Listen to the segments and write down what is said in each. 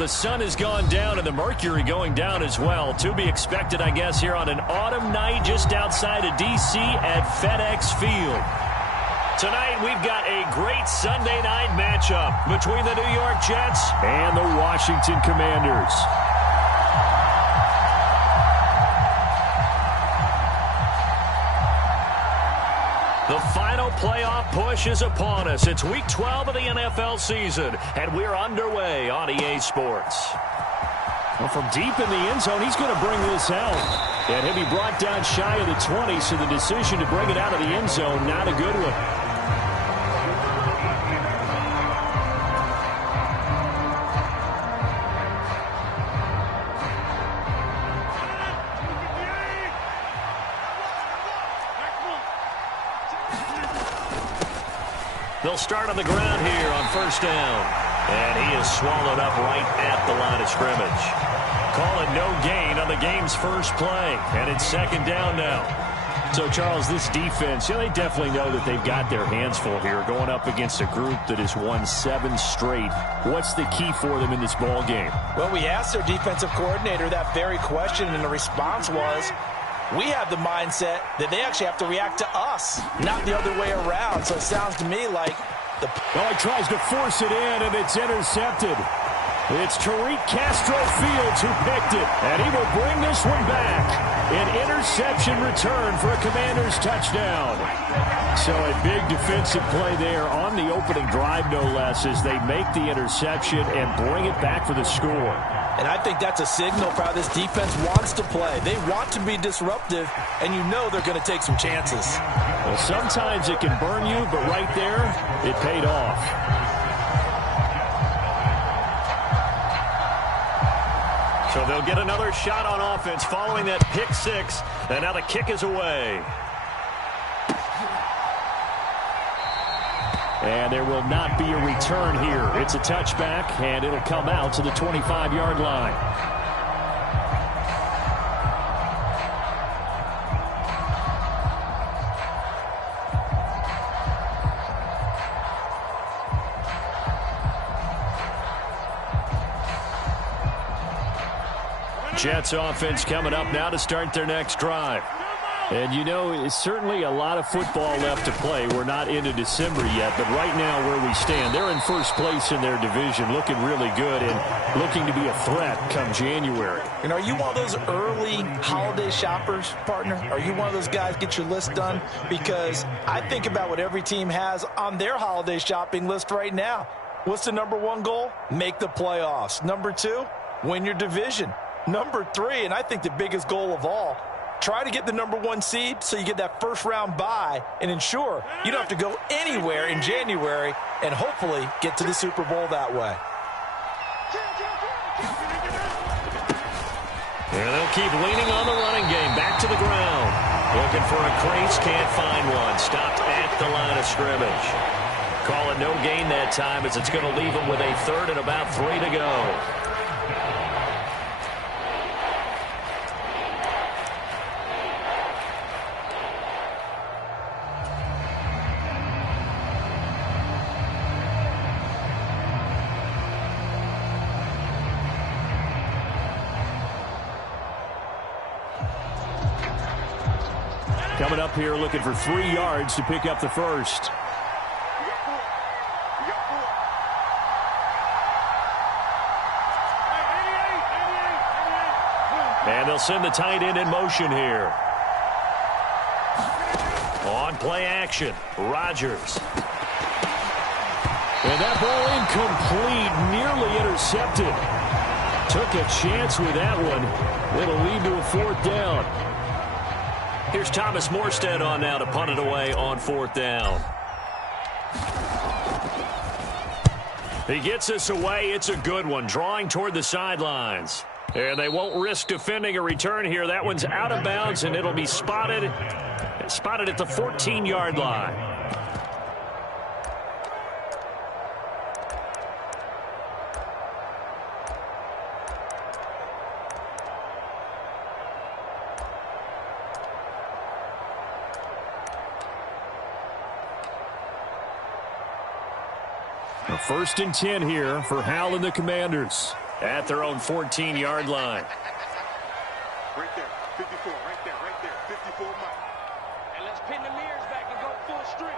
the sun has gone down and the mercury going down as well. To be expected, I guess, here on an autumn night just outside of D.C. at FedEx Field. Tonight, we've got a great Sunday night matchup between the New York Jets and the Washington Commanders. The final playoff push is upon us. It's Week 12 of the NFL season, and we're underway on EA Sports. Well, from deep in the end zone, he's going to bring this out. And he'll be brought down shy of the 20, so the decision to bring it out of the end zone, not a good one. They'll start on the ground here on first down. And he is swallowed up right at the line of scrimmage. Call it no gain on the game's first play. And it's second down now. So, Charles, this defense, they definitely know that they've got their hands full here going up against a group that has won 7 straight. What's the key for them in this ball game? Well, we asked their defensive coordinator that very question, and the response was, we have the mindset that they actually have to react to us, not the other way around. So it sounds to me like he tries to force it in, and it's intercepted. It's Tariq Castro-Fields who picked it, and he will bring this one back. An interception return for a Commanders touchdown. So a big defensive play there on the opening drive, no less, as they make the interception and bring it back for the score. And I think that's a signal for how this defense wants to play. They want to be disruptive, and you know they're going to take some chances. Well, sometimes it can burn you, but right there, it paid off. So they'll get another shot on offense following that pick six, and now the kick is away. And there will not be a return here. It's a touchback, and it'll come out to the 25-yard line. Jets offense coming up now to start their next drive. And, it's certainly a lot of football left to play. We're not into December yet, but right now where we stand, they're in first place in their division, looking really good and looking to be a threat come January. And are you one of those early holiday shoppers, partner? Are you one of those guys get your list done? Because I think about what every team has on their holiday shopping list right now. What's the number 1 goal? Make the playoffs. Number 2, win your division. Number 3, and I think the biggest goal of all, try to get the number 1 seed so you get that first-round bye and ensure you don't have to go anywhere in January and hopefully get to the Super Bowl that way. And they'll keep leaning on the running game. Back to the ground. Looking for a crease, can't find one. Stopped at the line of scrimmage. Call it no gain that time as it's going to leave them with a third and about 3 to go. Coming up here looking for 3 yards to pick up the first. And they'll send the tight end in motion here. On play action, Rodgers. And that ball incomplete, nearly intercepted. Took a chance with that one. It'll lead to a 4th down. Here's Thomas Morstead on now to punt it away on 4th down. He gets us away. It's a good one, drawing toward the sidelines. And they won't risk defending a return here. That one's out of bounds, and it'll be spotted at the 14-yard line. A 1st and 10 here for Hal and the Commanders. at their own 14-yard line. Right there, 54, right there, 54 miles. And let's pin the mirrors back and go full strength.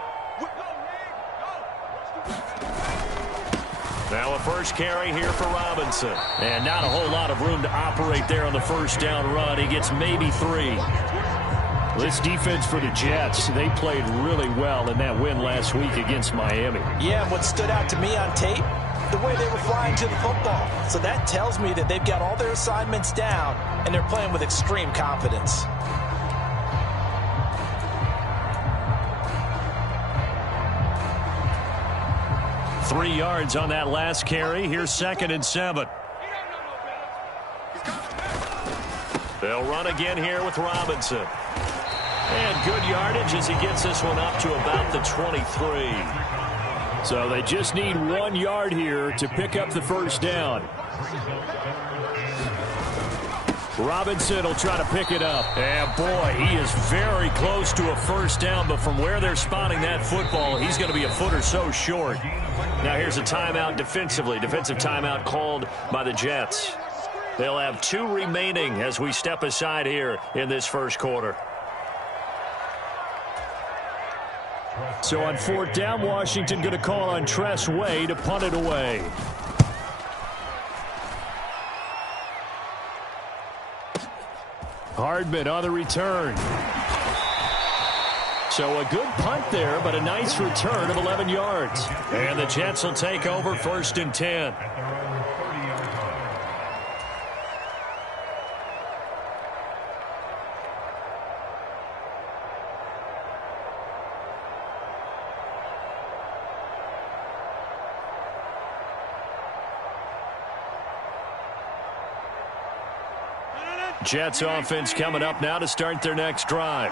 Now a first carry here for Robinson. And not a whole lot of room to operate there on the first down run. He gets maybe 3. This defense for the Jets, they played really well in that win last week against Miami. Yeah, and what stood out to me on tape, the way they were flying to the football. So that tells me that they've got all their assignments down, and they're playing with extreme confidence. Three yards on that last carry. Here's 2nd and 7. They'll run again here with Robinson. And good yardage as he gets this one up to about the 23. So they just need 1 yard here to pick up the first down. Robinson will try to pick it up. And boy, he is very close to a first down, but from where they're spotting that football, he's going to be a foot or so short. Now here's a timeout defensively. Defensive timeout called by the Jets. They'll have 2 remaining as we step aside here in this first quarter. So on 4th down, Washington going to call on Tress Way to punt it away. Hardman on the return. So a good punt there, but a nice return of 11 yards. And the Jets will take over 1st and 10. Jets offense coming up now to start their next drive.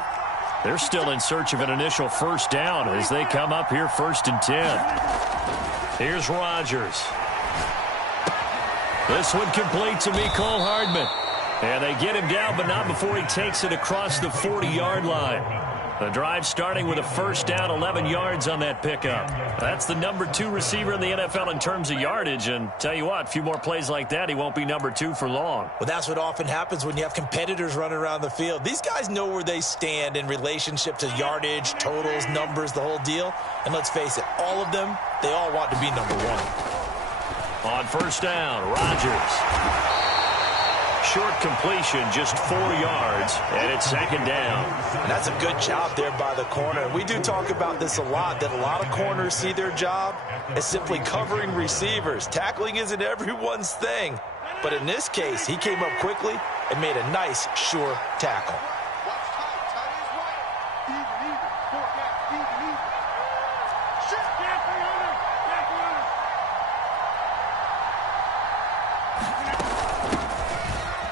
They're still in search of an initial first down as they come up here 1st and 10. Here's Rodgers. This one complete to Mecole Hardman. And they get him down, but not before he takes it across the 40-yard line. The drive starting with a first down, 11 yards on that pickup. That's the number 2 receiver in the NFL in terms of yardage. And tell you what, a few more plays like that, he won't be number 2 for long. Well, that's what often happens when you have competitors running around the field. These guys know where they stand in relationship to yardage, totals, numbers, the whole deal. And let's face it, all of them, they all want to be number 1. On first down, Rodgers. Short completion, just 4 yards, and it's 2nd down. And that's a good job there by the corner. We do talk about this a lot, that a lot of corners see their job as simply covering receivers. Tackling isn't everyone's thing. But in this case, he came up quickly and made a nice, sure tackle.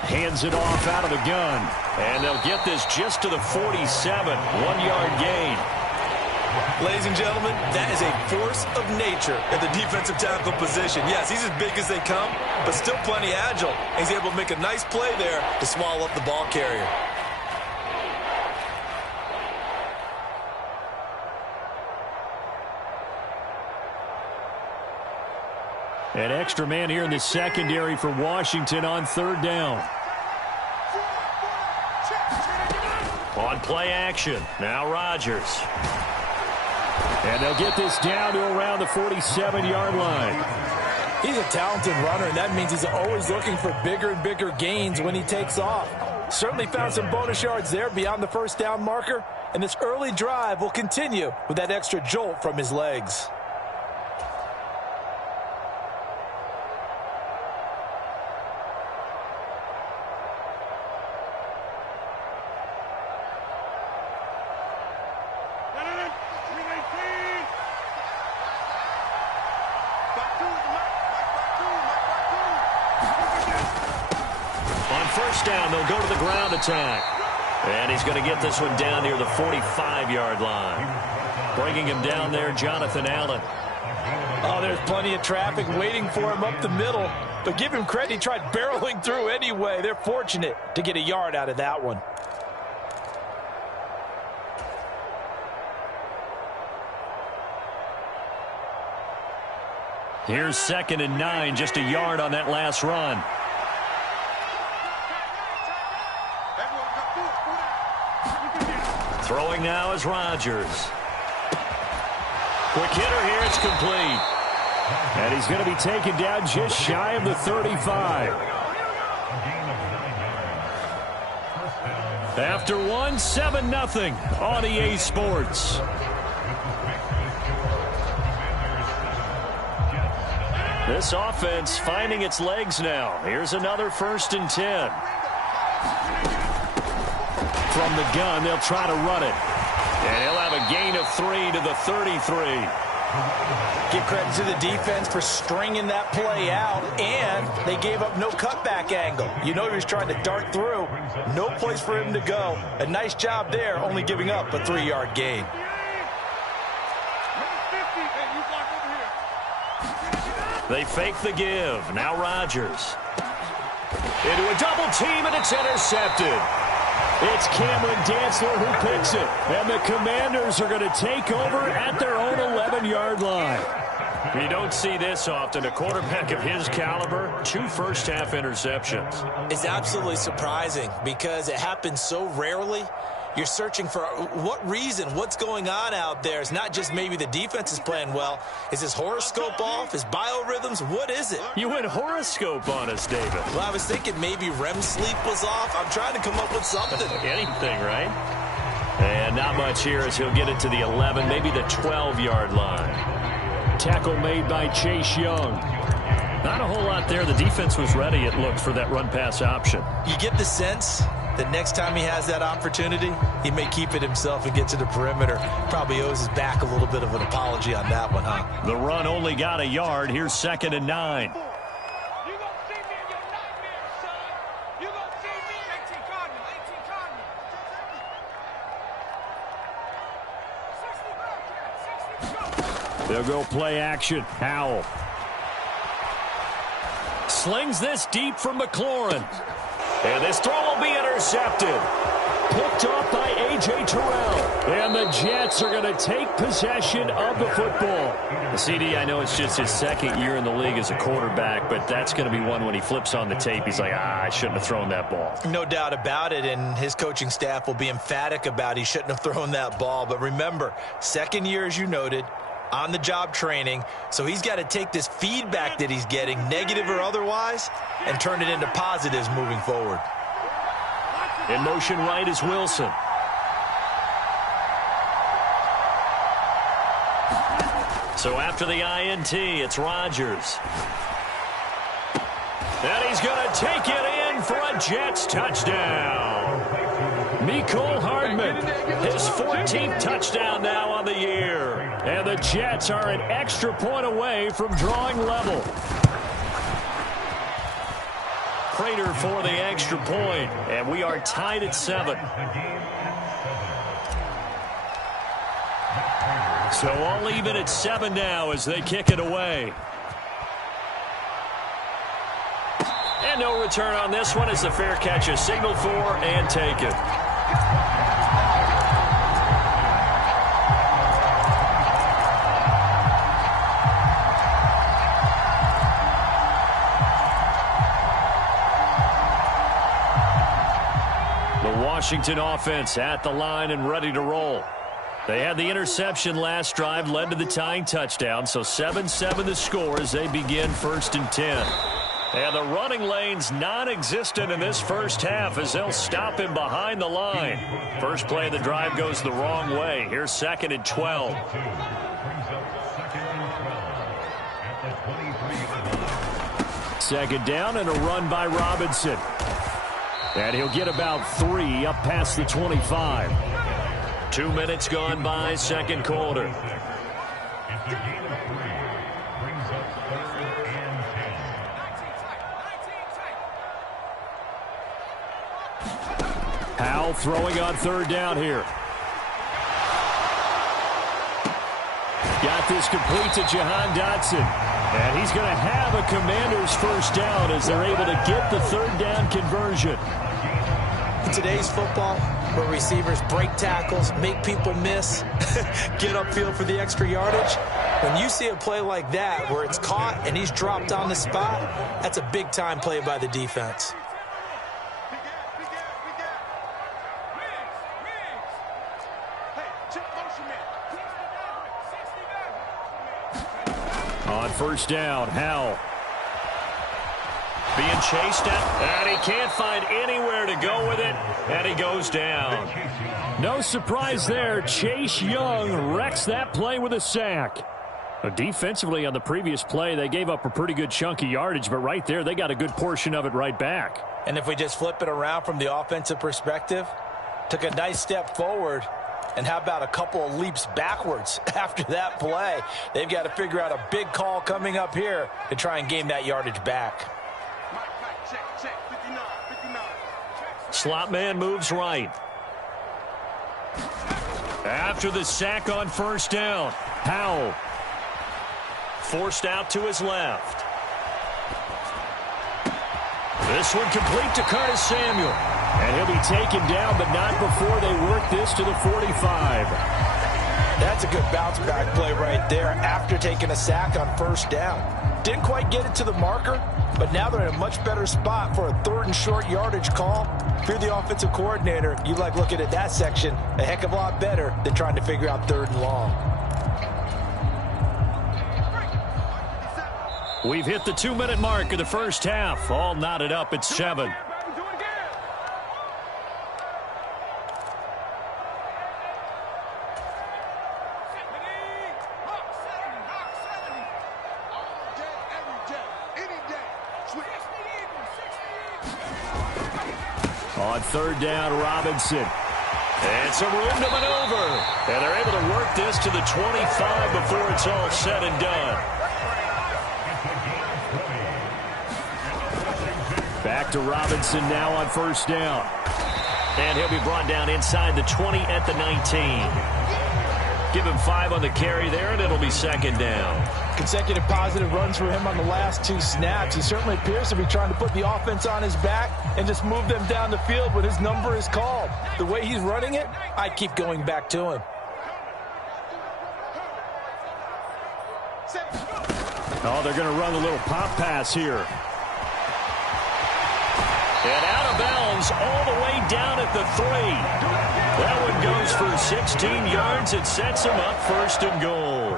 Hands it off out of the gun. And they'll get this just to the 47. 1-yard gain. Ladies and gentlemen, that is a force of nature at the defensive tackle position. Yes, he's as big as they come, but still plenty agile. He's able to make a nice play there to swallow up the ball carrier. An extra man here in the secondary for Washington on 3rd down. On play action, now Rodgers. And they'll get this down to around the 47-yard line. He's a talented runner, and that means he's always looking for bigger and bigger gains when he takes off. Certainly found some bonus yards there beyond the first down marker, and this early drive will continue with that extra jolt from his legs. Down, they'll go to the ground attack. And he's going to get this one down near the 45-yard line. Bringing him down there, Jonathan Allen. Oh, there's plenty of traffic waiting for him up the middle. But give him credit, he tried barreling through anyway. They're fortunate to get a yard out of that one. Here's 2nd and 9, just a yard on that last run. Throwing now is Rodgers. Quick hitter here, it's complete. And he's going to be taken down just shy of the 35. After one, 7-0 on EA Sports. This offense finding its legs now. Here's another 1st and 10. From the gun, they'll try to run it. And he'll have a gain of 3 to the 33. Give credit to the defense for stringing that play out, and they gave up no cutback angle. You know he was trying to dart through. No place for him to go. A nice job there, only giving up a 3-yard gain. They fake the give. Now Rodgers. Into a double team, and it's intercepted. It's Cameron Dantzler who picks it. And the Commanders are going to take over at their own 11-yard line. You don't see this often. A quarterback of his caliber, 2 first-half interceptions. It's absolutely surprising because it happens so rarely. You're searching for what reason, what's going on out there. It's not just maybe the defense is playing well. Is his horoscope off? His biorhythms? What is it? You went horoscope on us, David. Well, I was thinking maybe REM sleep was off. I'm trying to come up with something. Anything, right? And not much here as he'll get it to the 11, maybe the 12-yard line. Tackle made by Chase Young. Not a whole lot there. The defense was ready, it looked, for that run-pass option. You get the sense that next time he has that opportunity, he may keep it himself and get to the perimeter. Probably owes his back a little bit of an apology on that one, huh? The run only got a yard. Here's 2nd and 9. They'll go play action. Howell slings this deep from McLaurin. And this throw will be intercepted. Picked off by A.J. Terrell. And the Jets are going to take possession of the football. The CD, I know it's just his 2nd year in the league as a quarterback, but that's going to be one when he flips on the tape. He's like, I shouldn't have thrown that ball. No doubt about it, and his coaching staff will be emphatic about he shouldn't have thrown that ball. But remember, 2nd year, as you noted, on-the-job training, so he's got to take this feedback that he's getting, negative or otherwise, and turn it into positives moving forward. In motion right is Wilson. So after the INT, it's Rodgers. And he's going to take it in for a Jets touchdown. Mecole Hardman, his 14th touchdown now on the year. And the Jets are an extra point away from drawing level. Prater for the extra point, and we are tied at 7. So all even at 7 now as they kick it away. And no return on this one as the fair catch is signaled for and taken. Washington offense at the line and ready to roll. They had the interception last drive, led to the tying touchdown, so 7-7 the score as they begin 1st and 10. And the running lane's non-existent in this first half as they'll stop him behind the line. First play of the drive goes the wrong way. Here's 2nd and 12. Second down and a run by Robinson. And he'll get about 3 up past the 25. 2 minutes gone by, 2nd quarter. Howell throwing on 3rd down here. Got this complete to Jahan Dotson. And he's going to have a Commander's first down as they're able to get the 3rd down conversion. In today's football, where receivers break tackles, make people miss, get upfield for the extra yardage, when you see a play like that where it's caught and he's dropped on the spot, that's a big-time play by the defense. On first down, Howell. Being chased at, and he can't find anywhere to go with it, and he goes down. No surprise there. Chase Young wrecks that play with a sack. Defensively on the previous play, they gave up a pretty good chunk of yardage, but right there, they got a good portion of it right back. And if we just flip it around from the offensive perspective, took a nice step forward, and how about a couple of leaps backwards after that play? They've got to figure out a big call coming up here to try and gain that yardage back. Slot man moves right. After the sack on first down, Howell forced out to his left. This one complete to Curtis Samuel. And he'll be taken down, but not before they work this to the 45. That's a good bounce back play right there after taking a sack on first down. Didn't quite get it to the marker, but now they're in a much better spot for a 3rd and short yardage call. If you're the offensive coordinator, you like looking at that section a heck of a lot better than trying to figure out 3rd and long. We've hit the 2-minute mark of the first half. All knotted up at 7. On third down, Robinson. And some room to maneuver. And they're able to work this to the 25 before it's all said and done. Back to Robinson now on first down. And he'll be brought down inside the 20 at the 19. Give him 5 on the carry there, and it'll be second down. Consecutive positive runs for him on the last 2 snaps. He certainly appears to be trying to put the offense on his back and just move them down the field when his number is called. The way he's running it, I keep going back to him. Oh, they're going to run a little pop pass here. And out of bounds all the way down at the 3. That one goes for 16 yards. It sets them up 1st and goal.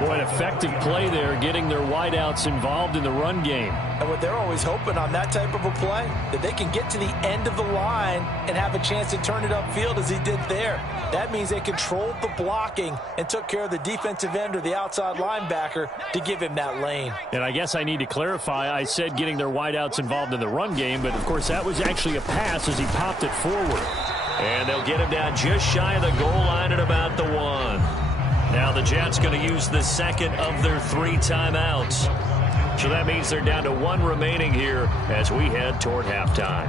Boy, an effective play there, getting their wideouts involved in the run game. And what they're always hoping on that type of a play, that they can get to the end of the line and have a chance to turn it upfield as he did there. That means they controlled the blocking and took care of the defensive end or the outside linebacker to give him that lane. And I guess I need to clarify, I said getting their wideouts involved in the run game, but of course that was actually a pass as he popped it forward. And they'll get him down just shy of the goal line at about the 1. Now the Jets going to use the second of their 3 timeouts. So that means they're down to 1 remaining here as we head toward halftime.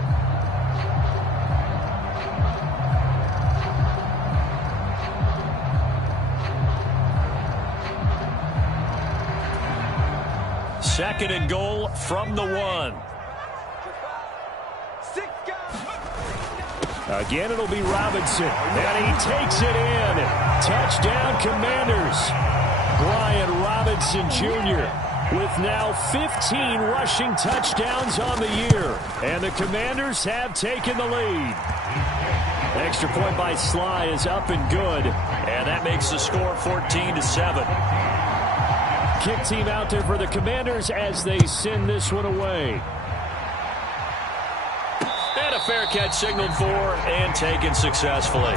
Second and goal from the 1. Again, it'll be Robinson, and he takes it in. Touchdown, Commanders. Brian Robinson Jr. with now 15 rushing touchdowns on the year. And the Commanders have taken the lead. Extra point by Sly is up and good. And that makes the score 14-7. Kick team out there for the Commanders as they send this one away. And a fair catch signaled for and taken successfully.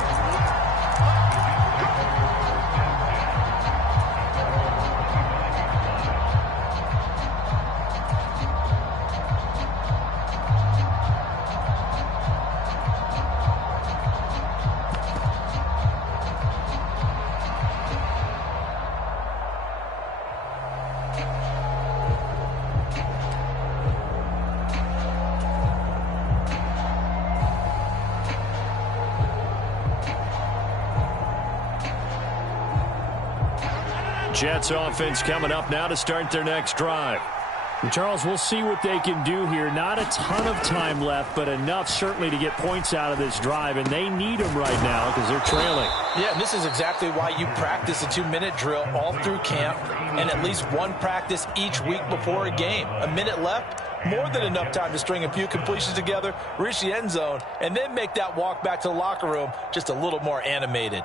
Jets offense coming up now to start their next drive. Charles, we'll see what they can do here. Not a ton of time left, but enough certainly to get points out of this drive, and they need them right now because they're trailing. Yeah, and this is exactly why you practice a 2-minute drill all through camp and at least one practice each week before a game. A minute left, more than enough time to string a few completions together, reach the end zone, and then make that walk back to the locker room just a little more animated.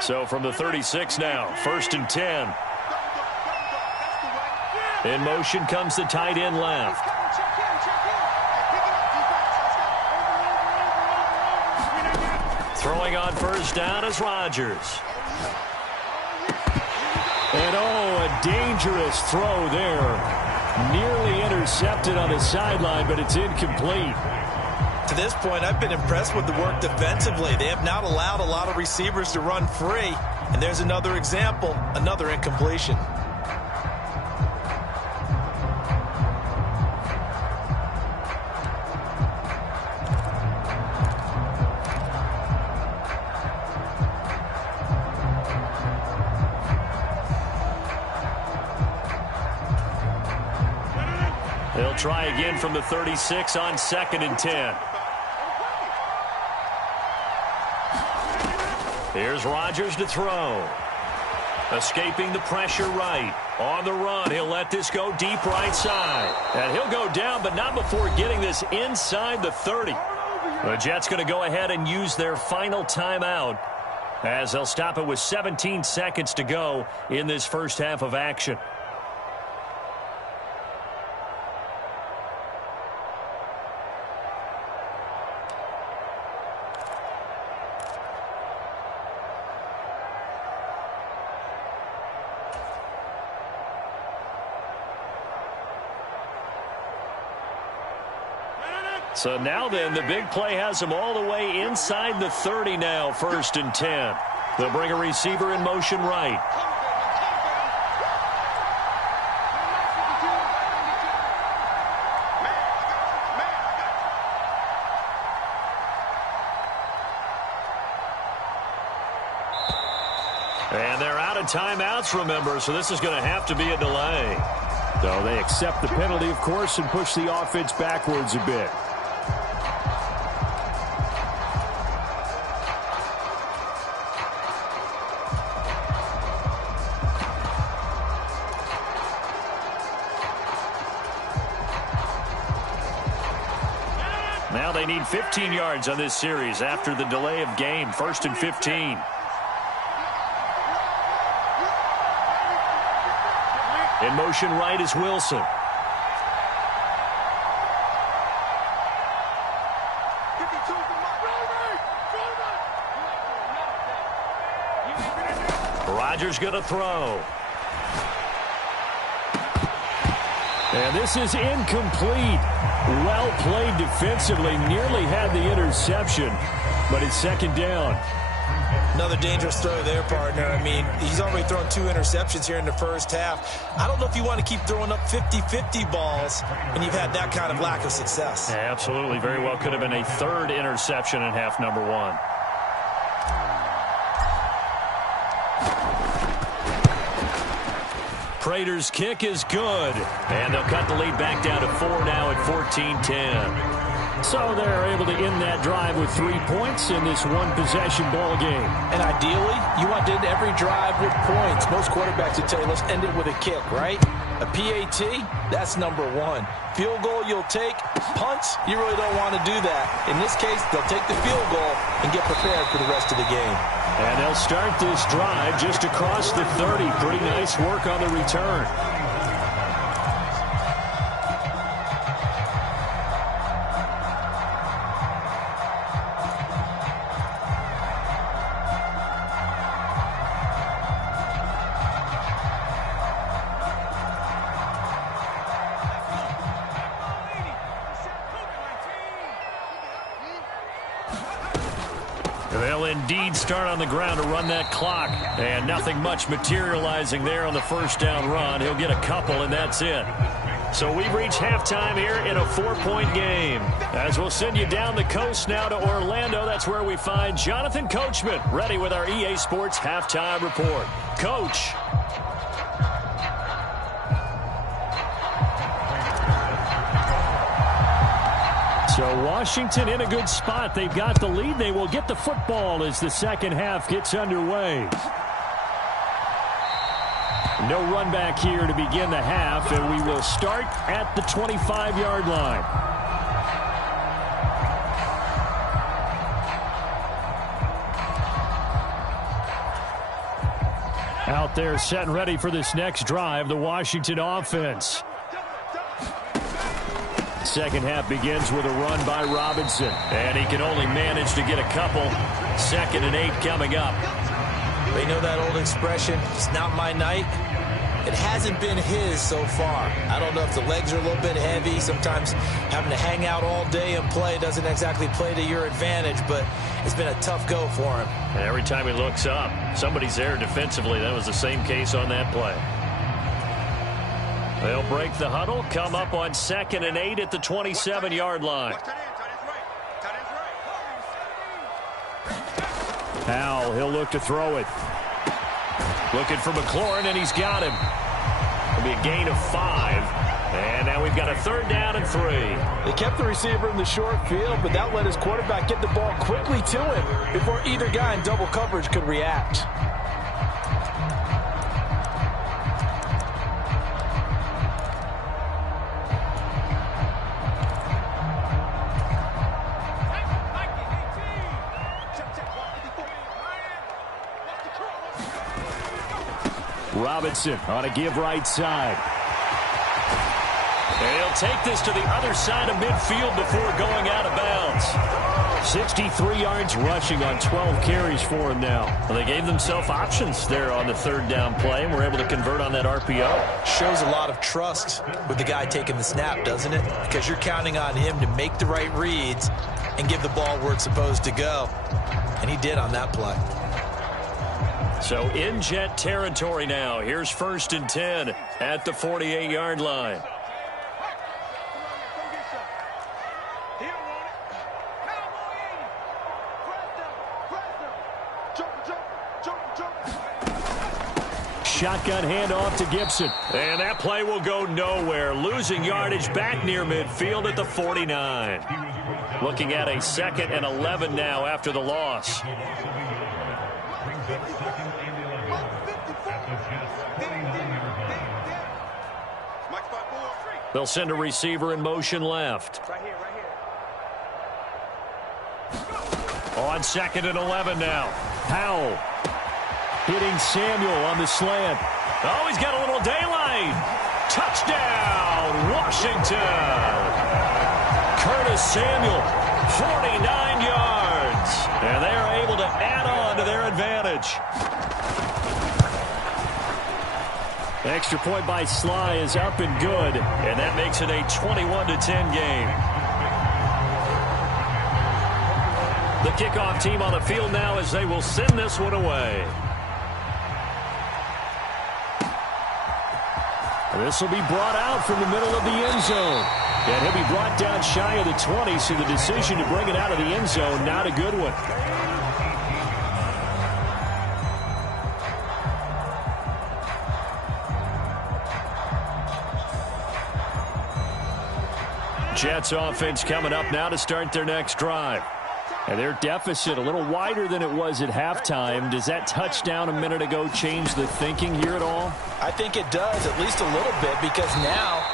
So from the 36 now, 1st and 10. In motion comes the tight end left. Throwing on 1st down is Rodgers. And a dangerous throw there. Nearly intercepted on the sideline, but it's incomplete. To this point, I've been impressed with the work defensively. They have not allowed a lot of receivers to run free. And there's another example, another incompletion. They'll try again from the 36 on 2nd and 10. Here's Rodgers to throw. Escaping the pressure right. On the run, he'll let this go deep right side. And he'll go down, but not before getting this inside the 30. The Jets going to go ahead and use their final timeout as they'll stop it with 17 seconds to go in this first half of action. So now then, the big play has them all the way inside the 30 now, 1st and 10. They'll bring a receiver in motion right. And they're out of timeouts, remember, so this is going to have to be a delay. So they accept the penalty, of course, and push the offense backwards a bit. Now they need 15 yards on this series after the delay of game. 1st and 15. In motion right is Wilson. Rodgers going to throw. And this is incomplete. Well played defensively. Nearly had the interception, but it's 2nd down. Another dangerous throw there, partner. I mean, he's already thrown 2 interceptions here in the first half. I don't know if you want to keep throwing up 50-50 balls when you've had that kind of lack of success. Yeah, absolutely. Very well could have been a 3rd interception in half number 1. Prater's kick is good. And they'll cut the lead back down to 4 now at 14-10. So they're able to end that drive with 3 points in this one-possession ball game. And ideally, you want to end every drive with points. Most quarterbacks would tell you, let's end it with a kick, right? A PAT, that's number 1. Field goal you'll take. Punts, you really don't want to do that. In this case, they'll take the field goal and get prepared for the rest of the game. And they'll start this drive just across the 30. Pretty nice work on the return. They'll indeed start on the ground to run that clock. And nothing much materializing there on the 1st down run. He'll get a couple, and that's it. So we've reached halftime here in a 4-point game. As we'll send you down the coast now to Orlando, that's where we find Jonathan Coachman ready with our EA Sports Halftime Report. Coach. So Washington in a good spot. They've got the lead. They will get the football as the second half gets underway. No run back here to begin the half, and we will start at the 25-yard line. Out there set and ready for this next drive, the Washington offense. Second half begins with a run by Robinson, and he can only manage to get a couple. 2nd and 8 coming up. They know that old expression, it's not my night. It hasn't been his so far. I don't know if the legs are a little bit heavy. Sometimes having to hang out all day and play doesn't exactly play to your advantage, but it's been a tough go for him. And every time he looks up, somebody's there defensively. That was the same case on that play. They'll break the huddle, come up on 2nd and 8 at the 27-yard line. Powell, he'll look to throw it. Looking for McLaurin, and he's got him. It'll be a gain of 5. And now we've got a 3rd down and 3. They kept the receiver in the short field, but that let his quarterback get the ball quickly to him before either guy in double coverage could react. Robinson on a give right side. And he'll take this to the other side of midfield before going out of bounds. 63 yards rushing on 12 carries for him now. Well, they gave themselves options there on the 3rd down play, and were able to convert on that RPO. Shows a lot of trust with the guy taking the snap, doesn't it? Because you're counting on him to make the right reads and give the ball where it's supposed to go. And he did on that play. So in Jet territory now. Here's 1st and 10 at the 48-yard line. Shotgun handoff to Gibson. And that play will go nowhere. Losing yardage back near midfield at the 49. Looking at a 2nd and 11 now after the loss. They'll send a receiver in motion left. On 2nd and 11 now. Powell hitting Samuel on the slant. Oh, he's got a little daylight. Touchdown, Washington. Curtis Samuel, 49 yards. And they are able to add on to their advantage. Extra point by Sly is up and good, and that makes it a 21-10 game. The kickoff team on the field now as they will send this one away. This will be brought out from the middle of the end zone. And he'll be brought down shy of the 20, so the decision to bring it out of the end zone, not a good one. Jets offense coming up now to start their next drive. And their deficit a little wider than it was at halftime. Does that touchdown a minute ago change the thinking here at all? I think it does, at least a little bit, because now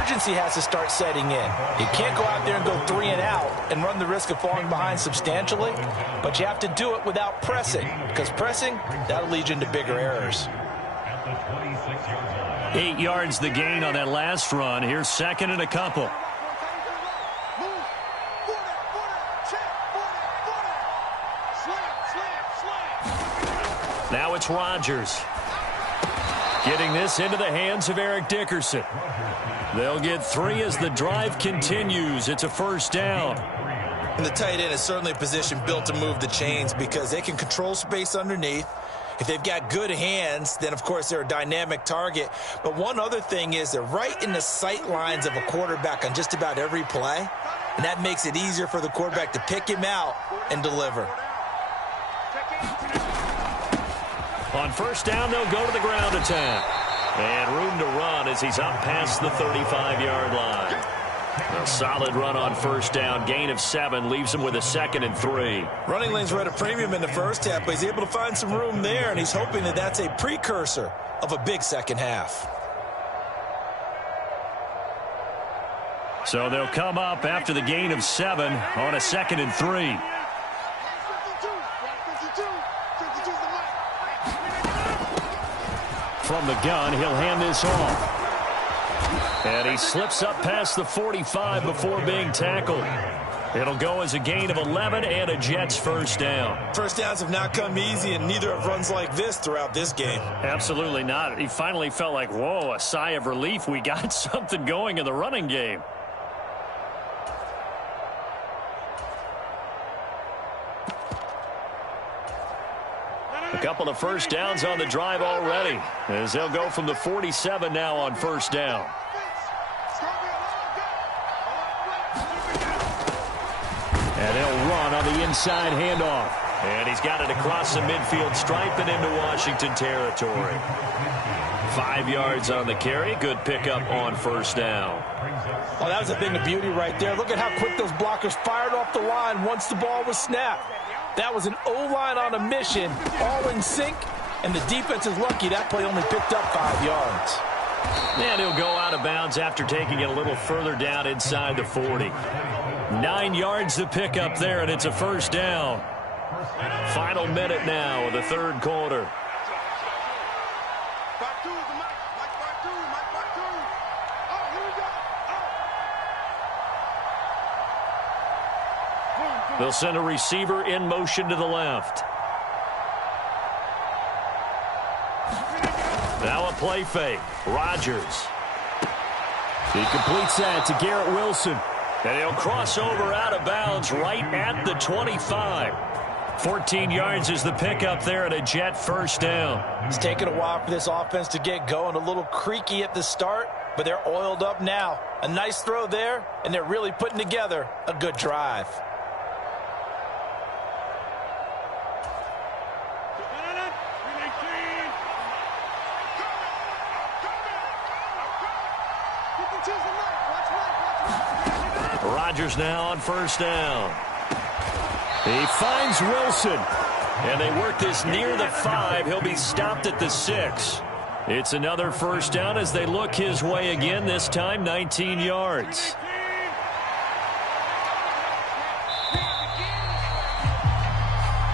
urgency has to start setting in. You can't go out there and go 3 and out and run the risk of falling behind substantially, but you have to do it without pressing, because pressing, that'll lead you into bigger errors. 8 yards the gain on that last run. Here's 2nd and a couple. Now it's Rodgers. Getting this into the hands of Eric Dickerson. They'll get 3 as the drive continues. It's a 1st down. And the tight end is certainly a position built to move the chains because they can control space underneath. If they've got good hands, then, of course, they're a dynamic target. But one other thing is they're right in the sight lines of a quarterback on just about every play. And that makes it easier for the quarterback to pick him out and deliver. On 1st down, they'll go to the ground attack. And room to run as he's up past the 35-yard line. A solid run on first down. Gain of 7 leaves him with a 2nd and 3. Running lanes were at a premium in the first half, but he's able to find some room there, and he's hoping that that's a precursor of a big second half. So they'll come up after the gain of 7 on a 2nd and 3. From the gun, he'll hand this off. And he slips up past the 45 before being tackled. It'll go as a gain of 11 and a Jets first down. First downs have not come easy, and neither have runs like this throughout this game. Absolutely not. He finally felt like, whoa, a sigh of relief. We got something going in the running game. A couple of first downs on the drive already, as they'll go from the 47 now on first down. And they'll run on the inside handoff. And he's got it across the midfield stripe and into Washington territory. 5 yards on the carry. Good pickup on first down. Oh, that was a thing of beauty right there. Look at how quick those blockers fired off the line once the ball was snapped. That was an O-line on a mission, all in sync, and the defense is lucky that play only picked up 5 yards. And he'll go out of bounds after taking it a little further down inside the 40. 9 yards to pick up there, and it's a first down. Final minute now of the third quarter. They'll send a receiver in motion to the left. Now a play fake. Rodgers. He completes that to Garrett Wilson. And he'll cross over out of bounds right at the 25. 14 yards is the pickup there at a Jet first down. It's taken a while for this offense to get going. A little creaky at the start, but they're oiled up now. A nice throw there, and they're really putting together a good drive. Rodgers now on first down. He finds Wilson. And they work this near the 5. He'll be stopped at the 6. It's another first down as they look his way again, this time 19 yards.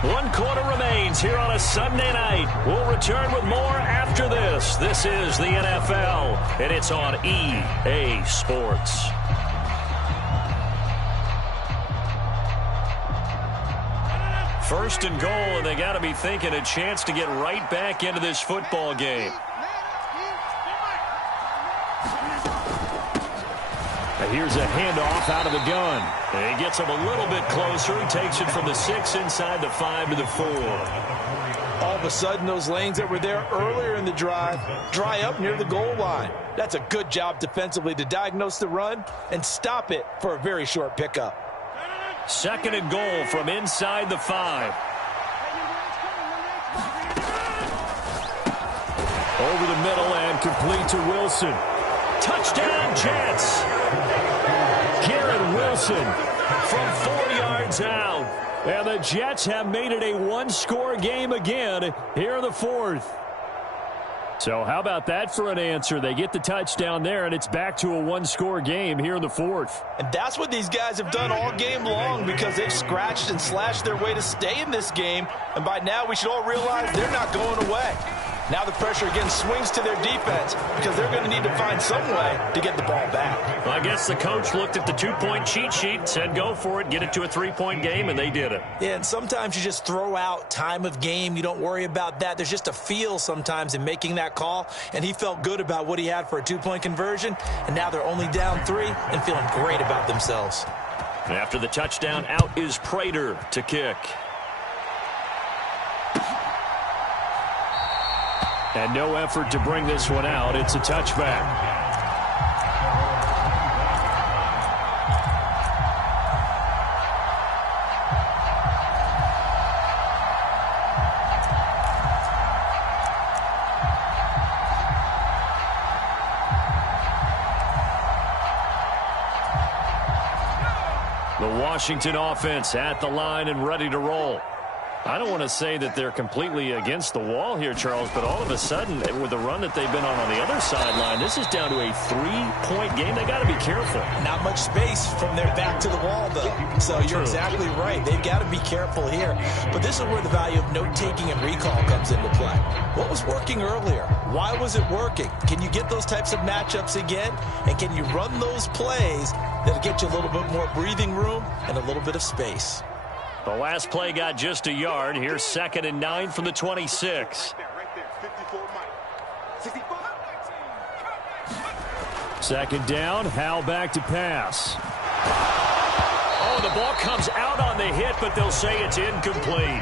One quarter remains here on a Sunday night. We'll return with more after this. This is the NFL, and it's on EA Sports. First and goal, and they got to be thinking a chance to get right back into this football game. And here's a handoff out of the gun. And he gets him a little bit closer. He takes it from the 6 inside the 5 to the 4. All of a sudden, those lanes that were there earlier in the drive dry up near the goal line. That's a good job defensively to diagnose the run and stop it for a very short pickup. Second and goal from inside the 5. Over the middle and complete to Wilson. Touchdown, Jets. Garrett Wilson from 4 yards out. And the Jets have made it a one-score game again here in the fourth. So how about that for an answer? They get the touchdown there, and it's back to a one-score game here in the fourth. And that's what these guys have done all game long because they've scratched and slashed their way to stay in this game. And by now, we should all realize they're not going away. Now the pressure again swings to their defense because they're going to need to find some way to get the ball back. Well, I guess the coach looked at the two-point cheat sheet, said go for it, get it to a three-point game, and they did it. Yeah, and sometimes you just throw out time of game. You don't worry about that. There's just a feel sometimes in making that call, and he felt good about what he had for a two-point conversion, and now they're only down 3 and feeling great about themselves. After the touchdown, out is Prater to kick. And no effort to bring this one out. It's a touchback. The Washington offense at the line and ready to roll. I don't want to say that they're completely against the wall here, Charles, but all of a sudden, with the run that they've been on the other sideline, this is down to a 3-point game. They got to be careful. Not much space from their back to the wall, though. So you're exactly right. They've got to be careful here. But this is where the value of note-taking and recall comes into play. What was working earlier? Why was it working? Can you get those types of matchups again? And can you run those plays that'll get you a little bit more breathing room and a little bit of space? The last play got just a yard. Here's 2nd and 9 from the 26. Right there, 54 Mike. 65. 2nd down. Howell back to pass. Oh, the ball comes out on the hit, but they'll say it's incomplete.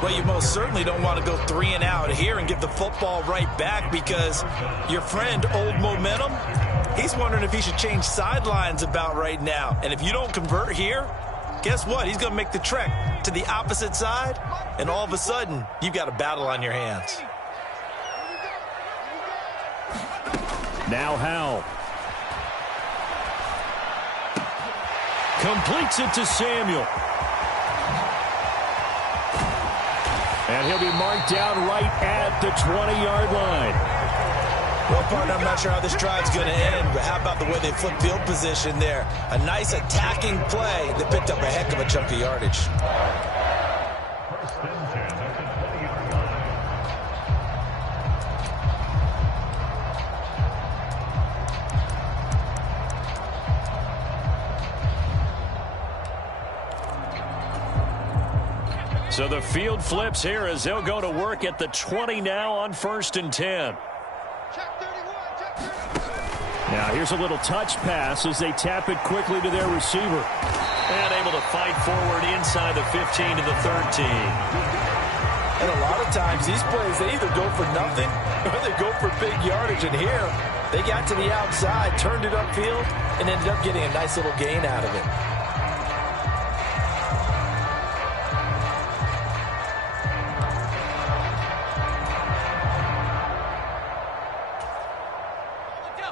Well, you most certainly don't want to go 3 and out here and give the football right back, because your friend, Old Momentum, he's wondering if he should change sidelines about right now. And if you don't convert here, guess what? He's going to make the trek to the opposite side, and all of a sudden, you've got a battle on your hands. Now Howell. Completes it to Samuel. And he'll be marked down right at the 20-yard line. Well, partner, I'm not sure how this drive's going to end, but how about the way they flip field position there? A nice attacking play that picked up a heck of a chunk of yardage. So the field flips here as they'll go to work at the 20 now on 1st and 10. Now here's a little touch pass as they tap it quickly to their receiver. And able to fight forward inside the 15 to the 13. And a lot of times these plays, they either go for nothing or they go for big yardage. And here, they got to the outside, turned it upfield, and ended up getting a nice little gain out of it.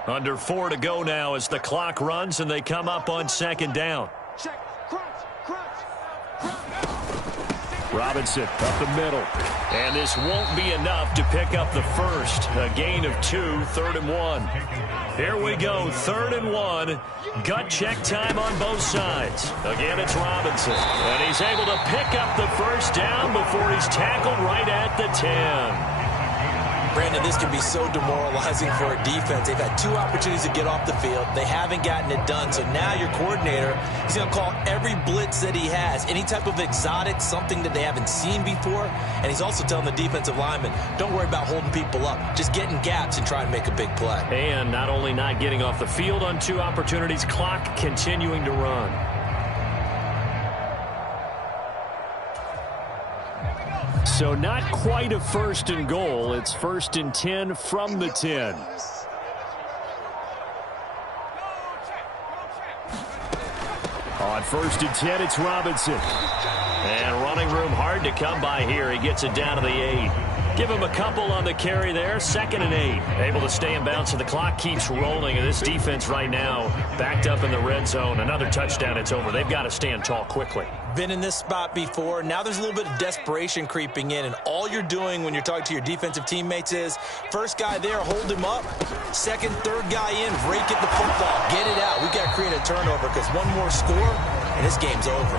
Under 4 to go now as the clock runs and they come up on 2nd down. Robinson up the middle. And this won't be enough to pick up the first. A gain of 2, 3rd and 1. Here we go, 3rd and 1. Gut check time on both sides. Again, it's Robinson. And he's able to pick up the first down before he's tackled right at the 10. Brandon, this can be so demoralizing for a defense. They've had 2 opportunities to get off the field. They haven't gotten it done. So now your coordinator, he's going to call every blitz that he has, any type of exotic, something that they haven't seen before. And he's also telling the defensive lineman, don't worry about holding people up. Just get in gaps and try and make a big play. And not only not getting off the field on 2 opportunities, clock continuing to run. So not quite a 1st and goal. It's 1st and 10 from the 10. On 1st and 10, it's Robinson. And running room hard to come by here. He gets it down to the 8. Give him a couple on the carry there. 2nd and 8. Able to stay in bounds, so the clock keeps rolling. And this defense right now backed up in the red zone. Another touchdown, it's over. They've got to stand tall quickly. Been in this spot before. Now there's a little bit of desperation creeping in. And all you're doing when you're talking to your defensive teammates is, first guy there, hold him up. 2nd, 3rd guy in, rake at the football. Get it out. We've got to create a turnover because one more score and this game's over.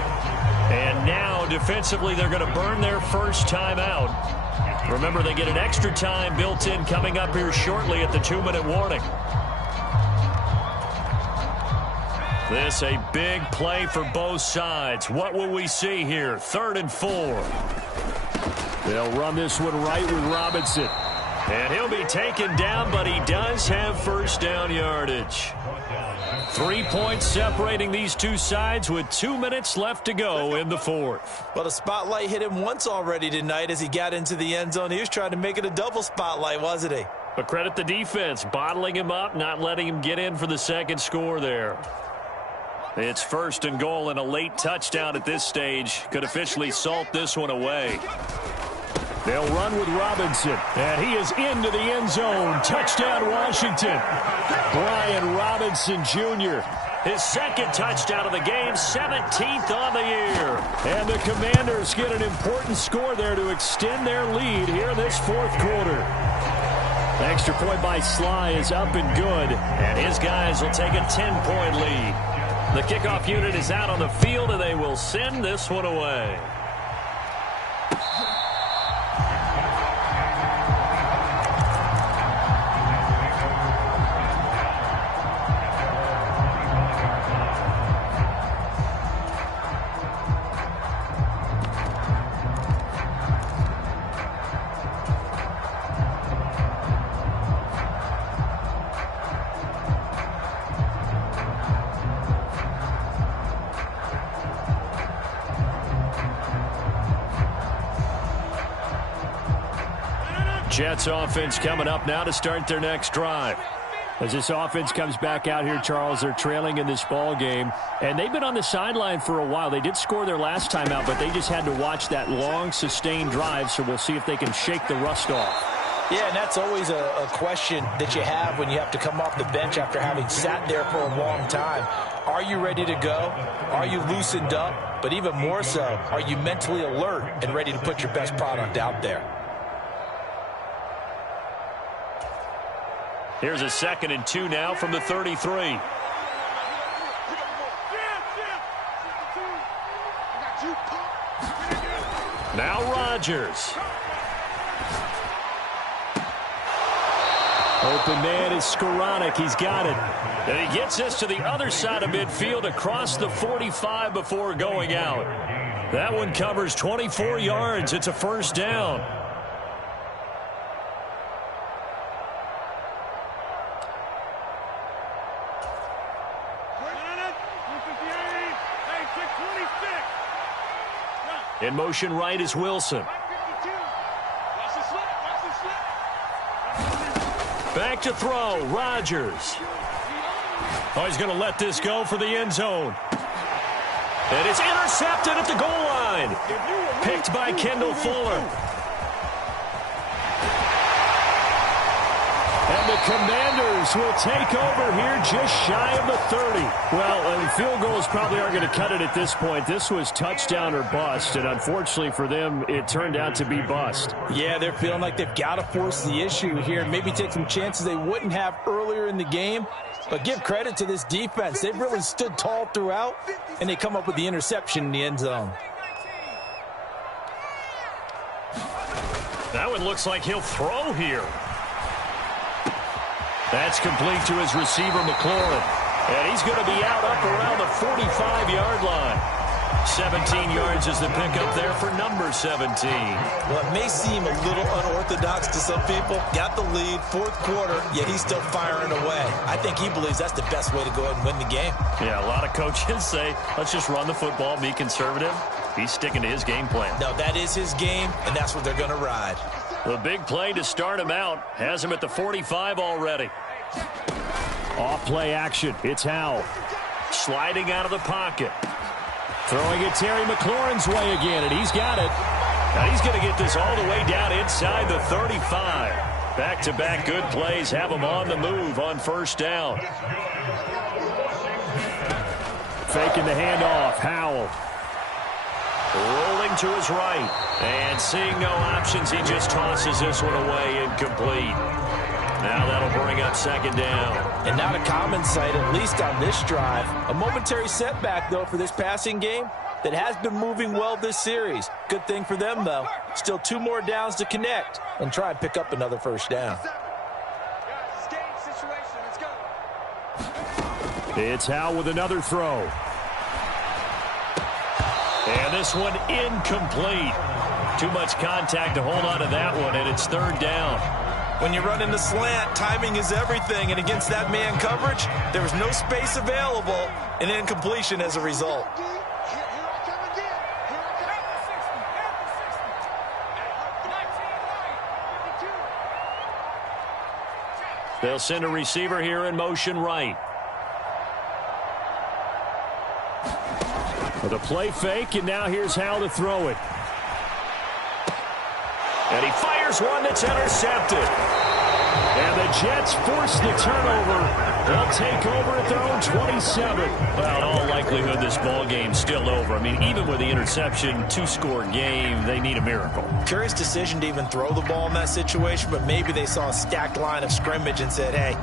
And now defensively they're going to burn their first time out. Remember, they get an extra time built in coming up here shortly at the 2-minute warning. This a big play for both sides. What will we see here? 3rd and 4. They'll run this one right with Robinson. And he'll be taken down, but he does have first down yardage. 3 points separating these two sides with 2 minutes left to go in the 4th. Well, the spotlight hit him once already tonight as he got into the end zone. He was trying to make it a double spotlight, wasn't he? But credit the defense, bottling him up, not letting him get in for the second score there. It's 1st and goal, and a late touchdown at this stage could officially salt this one away. They'll run with Robinson, and he is into the end zone. Touchdown, Washington. Brian Robinson Jr. His second touchdown of the game, 17th on the year. And the Commanders get an important score there to extend their lead here in this fourth quarter. The extra point by Sly is up and good, and his guys will take a 10-point lead. The kickoff unit is out on the field, and they will send this one away. Jets offense coming up now to start their next drive. As this offense comes back out here, Charles, they're trailing in this ball game, and they've been on the sideline for a while. They did score their last time out, but they just had to watch that long, sustained drive, so we'll see if they can shake the rust off. Yeah, and that's always a question that you have when you have to come off the bench after having sat there for a long time. Are you ready to go? Are you loosened up? But even more so, are you mentally alert and ready to put your best product out there? Here's a 2nd and 2 now from the 33. Now Rodgers. Open man is Skoranek. He's got it. And he gets this to the other side of midfield across the 45 before going out. That one covers 24 yards. It's a first down. In motion right is Wilson. Back to throw, Rodgers. Oh, he's going to let this go for the end zone. And it's intercepted at the goal line. Picked by Kendall Fuller. And the Commanders will take over here just shy of the 30. Well, field goals probably aren't going to cut it at this point. This was touchdown or bust, and unfortunately for them, it turned out to be bust. Yeah, they're feeling like they've got to force the issue here and maybe take some chances they wouldn't have earlier in the game. But give credit to this defense. They've really stood tall throughout, and they come up with the interception in the end zone. That one looks like he'll throw here. That's complete to his receiver, McLaurin. And he's going to be out up around the 45-yard line. 17 yards is the pickup there for number 17. Well, it may seem a little unorthodox to some people. Got the lead, fourth quarter, yet he's still firing away. I think he believes that's the best way to go ahead and win the game. Yeah, a lot of coaches say, let's just run the football, be conservative. He's sticking to his game plan. No, that is his game, and that's what they're going to ride. The big play to start him out has him at the 45 already. Off play action. It's Howell. Sliding out of the pocket. Throwing it Terry McLaurin's way again, and he's got it. Now he's going to get this all the way down inside the 35. Back-to-back good plays have him on the move on first down. Faking the handoff. Howell. Rolling to his right. And seeing no options, he just tosses this one away incomplete. Now that'll bring up second down. And not a common sight, at least on this drive. A momentary setback, though, for this passing game that has been moving well this series. Good thing for them, though. Still 2 more downs to connect and try and pick up another first down. It's Howell with another throw. And this one incomplete. Too much contact to hold on to that one, and it's third down. When you run in the slant, timing is everything, and against that man coverage, there was no space available, and incompletion as a result. They'll send a receiver here in motion right. With a play fake, and now here's Howell to throw it. And he fires one that's intercepted. And the Jets force the turnover. They'll take over at their own 27. Well, in all likelihood, this ball game's still over. I mean, even with the interception, two-score game, they need a miracle. Curious decision to even throw the ball in that situation, but maybe they saw a stacked line of scrimmage and said, hey,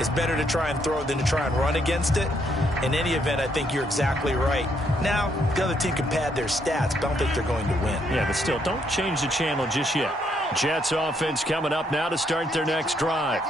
it's better to try and throw than to try and run against it. In any event, I think you're exactly right. Now, the other team can pad their stats, but I don't think they're going to win. Yeah, but still, don't change the channel just yet. Jets offense coming up now to start their next drive.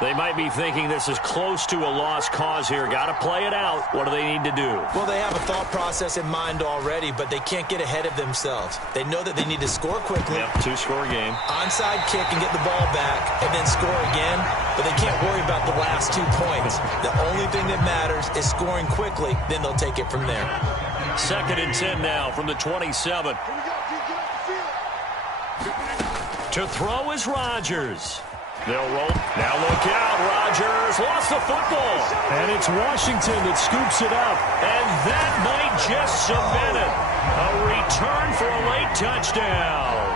They might be thinking this is close to a lost cause here. Got to play it out. What do they need to do? Well, they have a thought process in mind already, but they can't get ahead of themselves. They know that they need to score quickly. Yep, two-score game. Onside kick and get the ball back and then score again, but they can't worry about the last 2 points. The only thing that matters is scoring quickly, then they'll take it from there. 2nd and 10 now from the 27. To throw is Rodgers. They'll roll. Now look out. Rodgers lost the football. And it's Washington that scoops it up. And that might just cement it. A return for a late touchdown.